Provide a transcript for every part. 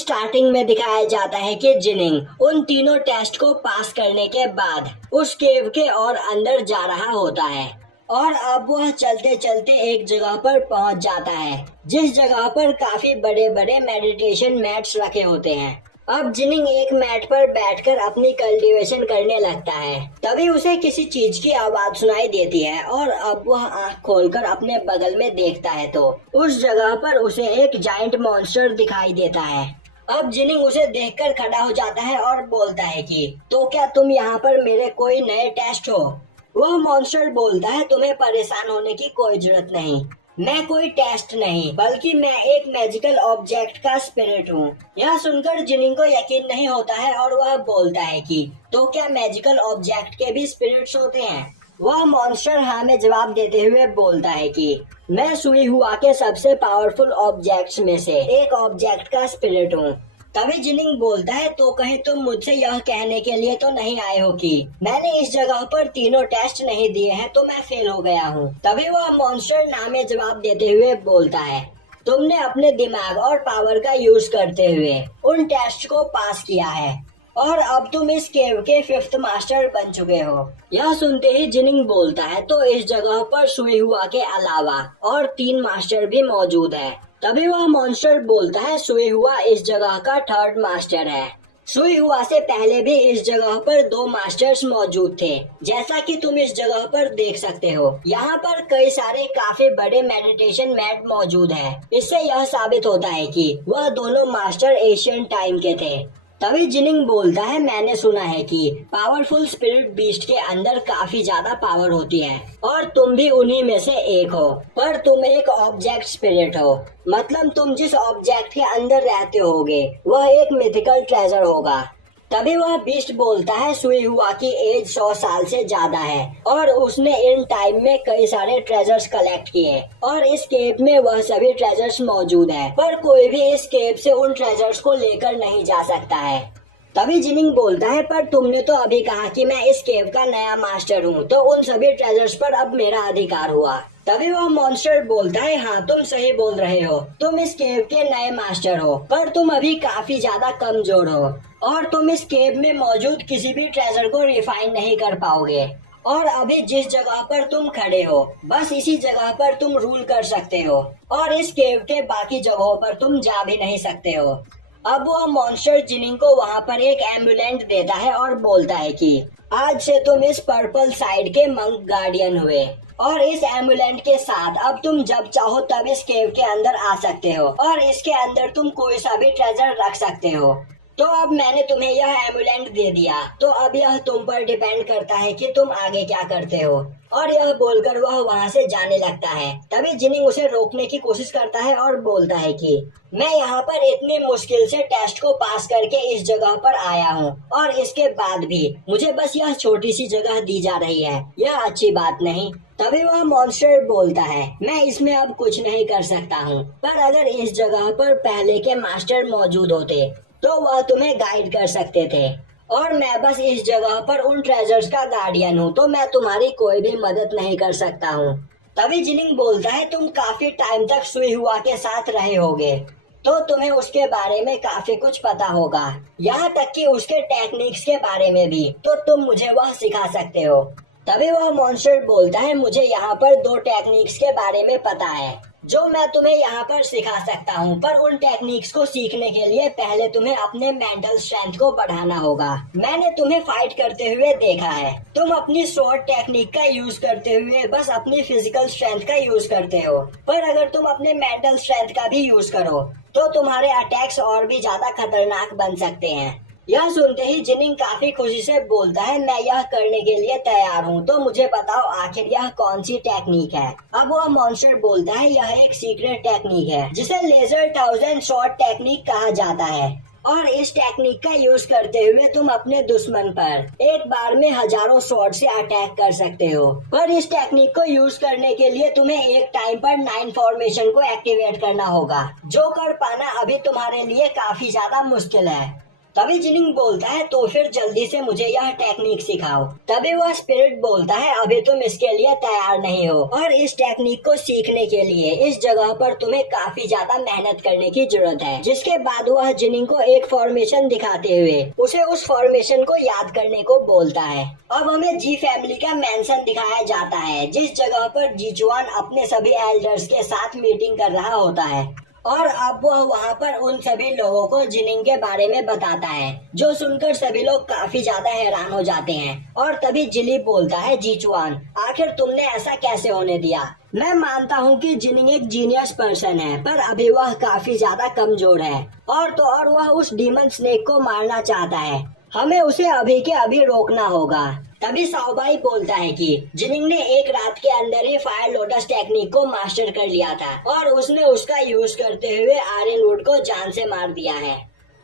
Starting में दिखाया जाता है कि जिनिंग उन तीनों टेस्ट को पास करने के बाद उस केव के और अंदर जा रहा होता है और अब वह चलते चलते एक जगह पर पहुंच जाता है जिस जगह पर काफी बड़े बड़े मेडिटेशन मैट्स रखे होते हैं। अब जिनिंग एक मैट पर बैठकर अपनी कल्टीवेशन करने लगता है। तभी उसे किसी चीज की आवाज सुनाई देती है और अब वह आंख खोलकर अपने बगल में देखता है तो उस जगह पर उसे एक जायंट मॉन्स्टर दिखाई देता है। अब जिनिंग उसे देखकर खड़ा हो जाता है और बोलता है कि तो क्या तुम यहाँ पर मेरे कोई नए टेस्ट हो? वह मॉन्स्टर बोलता है तुम्हें परेशान होने की कोई जरूरत नहीं, मैं कोई टेस्ट नहीं बल्कि मैं एक मैजिकल ऑब्जेक्ट का स्पिरिट हूँ। यह सुनकर जिनिंग को यकीन नहीं होता है और वह बोलता है कि तो क्या मैजिकल ऑब्जेक्ट के भी स्पिरिट्स होते हैं? वह मॉन्स्टर हाँ में जवाब देते हुए बोलता है कि मैं सुई हुआ के सबसे पावरफुल ऑब्जेक्ट्स में से एक ऑब्जेक्ट का स्पिरिट हूँ। तभी जिनिंग बोलता है तो कहीं तुम मुझसे यह कहने के लिए तो नहीं आए हो कि मैंने इस जगह पर तीनों टेस्ट नहीं दिए हैं तो मैं फेल हो गया हूँ। तभी वह मॉन्स्टर ना में जवाब देते हुए बोलता है तुमने अपने दिमाग और पावर का यूज करते हुए उन टेस्ट को पास किया है और अब तुम इस केव के 5th मास्टर बन चुके हो। यह सुनते ही जिनिंग बोलता है तो इस जगह पर सुई हुआ के अलावा और 3 मास्टर भी मौजूद है। तभी वह मॉन्स्टर बोलता है सुई हुआ इस जगह का 3rd मास्टर है। सुई हुआ से पहले भी इस जगह पर 2 मास्टर्स मौजूद थे। जैसा कि तुम इस जगह पर देख सकते हो यहाँ पर कई सारे काफी बड़े मेडिटेशन मैट मौजूद है। इससे यह साबित होता है कि वह दोनों मास्टर एशियन टाइम के थे। तभी जिनिंग बोलता है मैंने सुना है कि पावरफुल स्पिरिट बीस्ट के अंदर काफी ज्यादा पावर होती है और तुम भी उन्हीं में से एक हो, पर तुम एक ऑब्जेक्ट स्पिरिट हो। मतलब तुम जिस ऑब्जेक्ट के अंदर रहते होगे वह एक मिथिकल ट्रेजर होगा। तभी वह बीस्ट बोलता है सुई हुआ की एज 100 साल से ज्यादा है और उसने इन टाइम में कई सारे ट्रेजर्स कलेक्ट किए और इस केव में वह सभी ट्रेजर्स मौजूद है, पर कोई भी इस केव से उन ट्रेजर्स को लेकर नहीं जा सकता है। तभी जिनिंग बोलता है पर तुमने तो अभी कहा कि मैं इस केव का नया मास्टर हूँ, तो उन सभी ट्रेजर्स पर अब मेरा अधिकार हुआ। तभी वह मॉन्स्टर बोलता है हाँ तुम सही बोल रहे हो, तुम इस केव के नए मास्टर हो, पर तुम अभी काफी ज्यादा कमजोर हो और तुम इस केव में मौजूद किसी भी ट्रेजर को रिफाइन नहीं कर पाओगे और अभी जिस जगह पर तुम खड़े हो बस इसी जगह पर तुम रूल कर सकते हो और इस केव के बाकी जगहों पर तुम जा भी नहीं सकते हो। अब वह मॉन्स्टर जिनिंग को वहाँ पर एक एम्बुलेंट देता है और बोलता है कि आज से तुम इस पर्पल साइड के मंक गार्डियन हुए और इस एम्बुलेंट के साथ अब तुम जब चाहो तब इस केव के अंदर आ सकते हो और इसके अंदर तुम कोई सा भी ट्रेजर रख सकते हो। तो अब मैंने तुम्हें यह एम्बुलेंट दे दिया, तो अब यह तुम पर डिपेंड करता है कि तुम आगे क्या करते हो। और यह बोलकर वह वहाँ से जाने लगता है। तभी जिनिंग उसे रोकने की कोशिश करता है और बोलता है कि मैं यहाँ पर इतनी मुश्किल से टेस्ट को पास करके इस जगह पर आया हूँ और इसके बाद भी मुझे बस यह छोटी सी जगह दी जा रही है, यह अच्छी बात नहीं। तभी वह मॉन्स्टर बोलता है मैं इसमें अब कुछ नहीं कर सकता हूँ, पर अगर इस जगह पर पहले के मास्टर मौजूद होते तो वह तुम्हें गाइड कर सकते थे और मैं बस इस जगह पर उन ट्रेजर्स का गार्डियन हूँ, तो मैं तुम्हारी कोई भी मदद नहीं कर सकता हूँ। तभी जिनिंग बोलता है तुम काफी टाइम तक सुई हुआ के साथ रहे होगे, तो तुम्हें उसके बारे में काफी कुछ पता होगा, यहाँ तक कि उसके टेक्निक्स के बारे में भी, तो तुम मुझे वह सिखा सकते हो। तभी वह मॉन्स्टर बोलता है मुझे यहाँ पर 2 टेक्निक्स के बारे में पता है जो मैं तुम्हें यहाँ पर सिखा सकता हूँ, पर उन टेक्निक्स को सीखने के लिए पहले तुम्हें अपने मेंटल स्ट्रेंथ को बढ़ाना होगा। मैंने तुम्हें फाइट करते हुए देखा है, तुम अपनी स्वॉर्ड टेक्निक का यूज करते हुए बस अपनी फिजिकल स्ट्रेंथ का यूज करते हो, पर अगर तुम अपने मेंटल स्ट्रेंथ का भी यूज करो तो तुम्हारे अटैक्स और भी ज्यादा खतरनाक बन सकते हैं। यह सुनते ही जिनिंग काफी खुशी से बोलता है मैं यह करने के लिए तैयार हूँ, तो मुझे बताओ आखिर यह कौन सी टेक्निक है। अब वह मॉन्स्टर बोलता है यह एक सीक्रेट टेक्निक है जिसे लेजर 1000 शॉट टेक्निक कहा जाता है और इस टेक्निक का यूज करते हुए तुम अपने दुश्मन पर एक बार में हजारों शॉट से अटैक कर सकते हो, पर इस टेक्निक को यूज करने के लिए तुम्हें एक टाइम पर 9 फॉर्मेशन को एक्टिवेट करना होगा, जो कर पाना अभी तुम्हारे लिए काफी ज्यादा मुश्किल है। तभी जिनिंग बोलता है तो फिर जल्दी से मुझे यह टेक्निक सिखाओ। तभी वह स्पिरिट बोलता है अभी तुम इसके लिए तैयार नहीं हो और इस टेक्निक को सीखने के लिए इस जगह पर तुम्हें काफी ज्यादा मेहनत करने की जरूरत है। जिसके बाद वह जिनिंग को एक फॉर्मेशन दिखाते हुए उसे उस फॉर्मेशन को याद करने को बोलता है। अब हमें जी फैमिली का मेंशन दिखाया जाता है जिस जगह पर जीचुआन अपने सभी एल्डर्स के साथ मीटिंग कर रहा होता है और अब वह वहाँ पर उन सभी लोगों को जिनिंग के बारे में बताता है जो सुनकर सभी लोग काफी ज्यादा हैरान हो जाते हैं। और तभी जिली बोलता है जीचुआन आखिर तुमने ऐसा कैसे होने दिया। मैं मानता हूँ कि जिनिंग एक जीनियस पर्सन है पर अभी वह काफी ज्यादा कमजोर है और तो और वह उस डीमन स्नेक को मारना चाहता है। हमें उसे अभी के अभी रोकना होगा। तभी साओबाई बोलता है कि जिनिंग ने एक रात के अंदर ही फायर लोटस टेक्निक को मास्टर कर लिया था और उसने उसका यूज करते हुए आयरनवुड को जान से मार दिया है।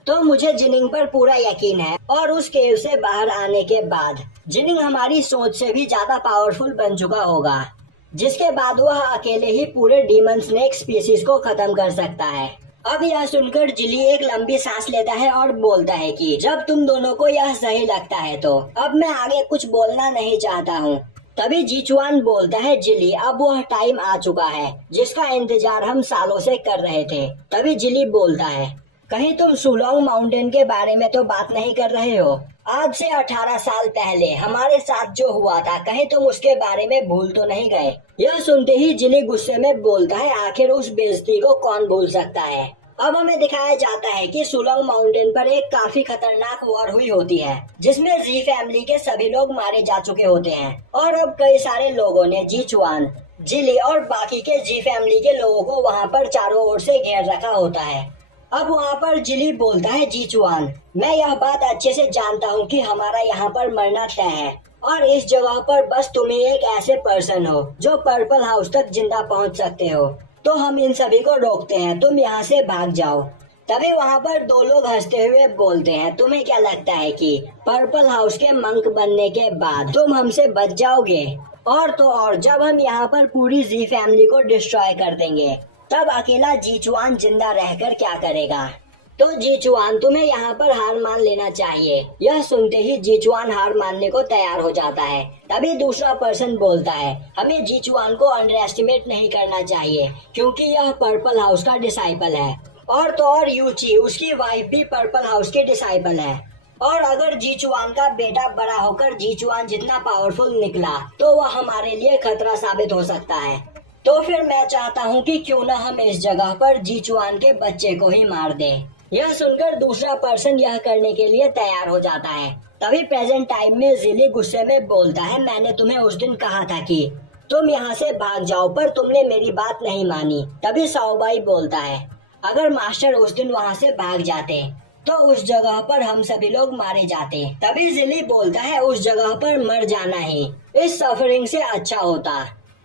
तो मुझे जिनिंग पर पूरा यकीन है और उस केव से बाहर आने के बाद जिनिंग हमारी सोच से भी ज्यादा पावरफुल बन चुका होगा जिसके बाद वह अकेले ही पूरे डीमन स्नेक स्पीसीज को खत्म कर सकता है। अब यह सुनकर जिली एक लंबी सांस लेता है और बोलता है कि जब तुम दोनों को यह सही लगता है तो अब मैं आगे कुछ बोलना नहीं चाहता हूँ। तभी जीचुआन बोलता है जिली अब वह टाइम आ चुका है जिसका इंतजार हम सालों से कर रहे थे। तभी जिली बोलता है कहीं तुम सुलोंग माउंटेन के बारे में तो बात नहीं कर रहे हो। आज से 18 साल पहले हमारे साथ जो हुआ था कहीं तुम उसके बारे में भूल तो नहीं गए। यह सुनते ही जिली गुस्से में बोलता है आखिर उस बेइज्जती को कौन भूल सकता है। अब हमें दिखाया जाता है कि सुलोंग माउंटेन पर एक काफी खतरनाक वॉर हुई होती है जिसमें जी फैमिली के सभी लोग मारे जा चुके होते हैं और अब कई सारे लोगों ने जीचुआन, जिली और बाकी के जी फैमिली के लोगों को वहाँ पर चारों ओर से घेर रखा होता है। अब वहाँ पर जिली बोलता है जीचुआन मैं यह बात अच्छे से जानता हूँ कि हमारा यहाँ पर मरना तय है और इस जगह पर बस तुम ही एक ऐसे पर्सन हो जो पर्पल हाउस तक जिंदा पहुँच सकते हो। तो हम इन सभी को रोकते हैं, तुम यहाँ से भाग जाओ। तभी वहाँ पर दो लोग हंसते हुए बोलते हैं तुम्हें क्या लगता है कि पर्पल हाउस के मंक बनने के बाद तुम हमसे बच जाओगे। और तो और जब हम यहाँ पर पूरी जी फैमिली को डिस्ट्रॉय कर देंगे तब अकेला जीचुआन जिंदा रहकर क्या करेगा। तो जीचुआन तुम्हें यहाँ पर हार मान लेना चाहिए। यह सुनते ही जीचुआन हार मानने को तैयार हो जाता है। तभी दूसरा पर्सन बोलता है हमें जीचुआन को अंडर एस्टिमेट नहीं करना चाहिए क्योंकि यह पर्पल हाउस का डिसाइपल है और तो और यूची उसकी वाइफ भी पर्पल हाउस की डिसाइपल है और अगर जीचुआन का बेटा बड़ा होकर जीचुआन जितना पावरफुल निकला तो वह हमारे लिए खतरा साबित हो सकता है। तो फिर मैं चाहता हूँ कि क्यों न हम इस जगह पर जीचुआन के बच्चे को ही मार दें। यह सुनकर दूसरा पर्सन यह करने के लिए तैयार हो जाता है। तभी प्रेजेंट टाइम में जिली गुस्से में बोलता है मैंने तुम्हें उस दिन कहा था कि तुम यहाँ से भाग जाओ पर तुमने मेरी बात नहीं मानी। तभी साओबाई बोलता है अगर मास्टर उस दिन वहाँ से भाग जाते तो उस जगह पर हम सभी लोग मारे जाते। तभी जिली बोलता है उस जगह पर मर जाना ही इस सफरिंग से अच्छा होता।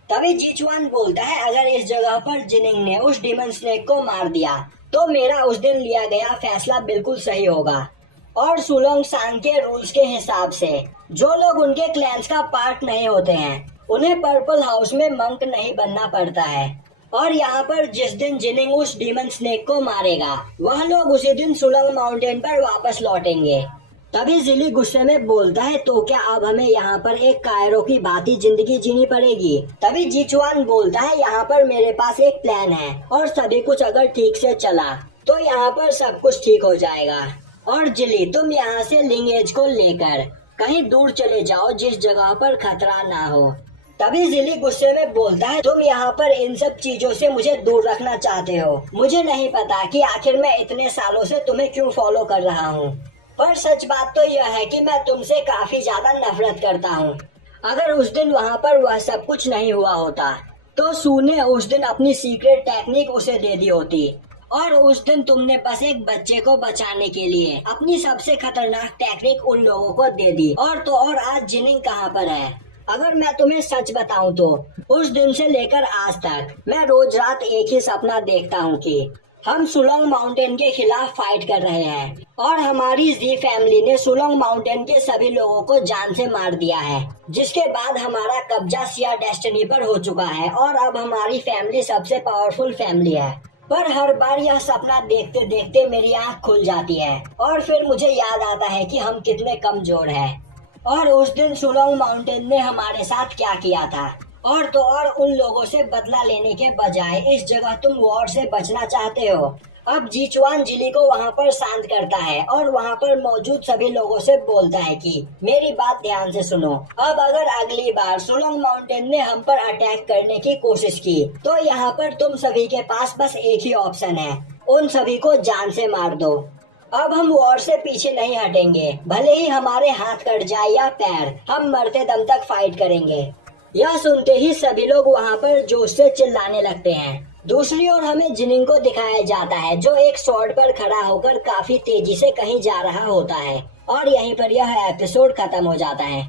तभी जीचुआन बोलता है अगर इस जगह पर जिनिंग ने उस डीमन स्नेक को मार दिया तो मेरा उस दिन लिया गया फैसला बिल्कुल सही होगा और सुलोंग सांग के रूल्स के हिसाब से जो लोग उनके क्लैंस का पार्ट नहीं होते हैं उन्हें पर्पल हाउस में मंक नहीं बनना पड़ता है। और यहाँ पर जिस दिन जिनिंग उस डीमन स्नेक को मारेगा वह लोग उसी दिन सुलोंग माउंटेन पर वापस लौटेंगे। तभी जिली गुस्से में बोलता है तो क्या अब हमें यहाँ पर एक कायरो की भांति जिंदगी जीनी पड़ेगी। तभी जीचुआन बोलता है यहाँ पर मेरे पास एक प्लान है और सभी कुछ अगर ठीक से चला तो यहाँ पर सब कुछ ठीक हो जाएगा। और जिली तुम यहाँ से लिंगेज को लेकर कहीं दूर चले जाओ जिस जगह पर खतरा ना हो। तभी जिली गुस्से में बोलता है तुम यहाँ पर इन सब चीजों से मुझे दूर रखना चाहते हो। मुझे नहीं पता कि आखिर मैं इतने सालों से तुम्हें क्यों फॉलो कर रहा हूँ पर सच बात तो यह है कि मैं तुमसे काफी ज्यादा नफरत करता हूँ। अगर उस दिन वहाँ पर वह सब कुछ नहीं हुआ होता तो सू ने उस दिन अपनी सीक्रेट टेक्निक उसे दे दी होती और उस दिन तुमने बस एक बच्चे को बचाने के लिए अपनी सबसे खतरनाक टेक्निक उन लोगों को दे दी। और तो और आज जिनिंग कहाँ पर है। अगर मैं तुम्हें सच बताऊं तो उस दिन से लेकर आज तक मैं रोज रात एक ही सपना देखता हूं कि हम सुलोंग माउंटेन के खिलाफ फाइट कर रहे हैं और हमारी जी फैमिली ने सुलोंग माउंटेन के सभी लोगों को जान से मार दिया है जिसके बाद हमारा कब्जा सिया डेस्टिनी पर हो चुका है और अब हमारी फैमिली सबसे पावरफुल फैमिली है। पर हर बार यह सपना देखते देखते मेरी आँख खुल जाती है और फिर मुझे याद आता है कि हम कितने कमजोर हैं और उस दिन सुलोंग माउंटेन ने हमारे साथ क्या किया था। और तो और उन लोगों से बदला लेने के बजाय इस जगह तुम वॉर से बचना चाहते हो। अब जीचुआन जिली को वहाँ पर शांत करता है और वहाँ पर मौजूद सभी लोगों से बोलता है कि मेरी बात ध्यान से सुनो। अब अगर अगली बार सुलोंग माउंटेन ने हम पर अटैक करने की कोशिश की तो यहाँ पर तुम सभी के पास बस एक ही ऑप्शन है, उन सभी को जान से मार दो। अब हम वॉर से पीछे नहीं हटेंगे, भले ही हमारे हाथ कट जाए या पैर, हम मरते दम तक फाइट करेंगे। यह सुनते ही सभी लोग वहाँ पर जोश से चिल्लाने लगते हैं। दूसरी ओर हमें जिनिंग को दिखाया जाता है जो एक स्वॉर्ड पर खड़ा होकर काफी तेजी से कहीं जा रहा होता है और यहीं पर यह एपिसोड खत्म हो जाता है।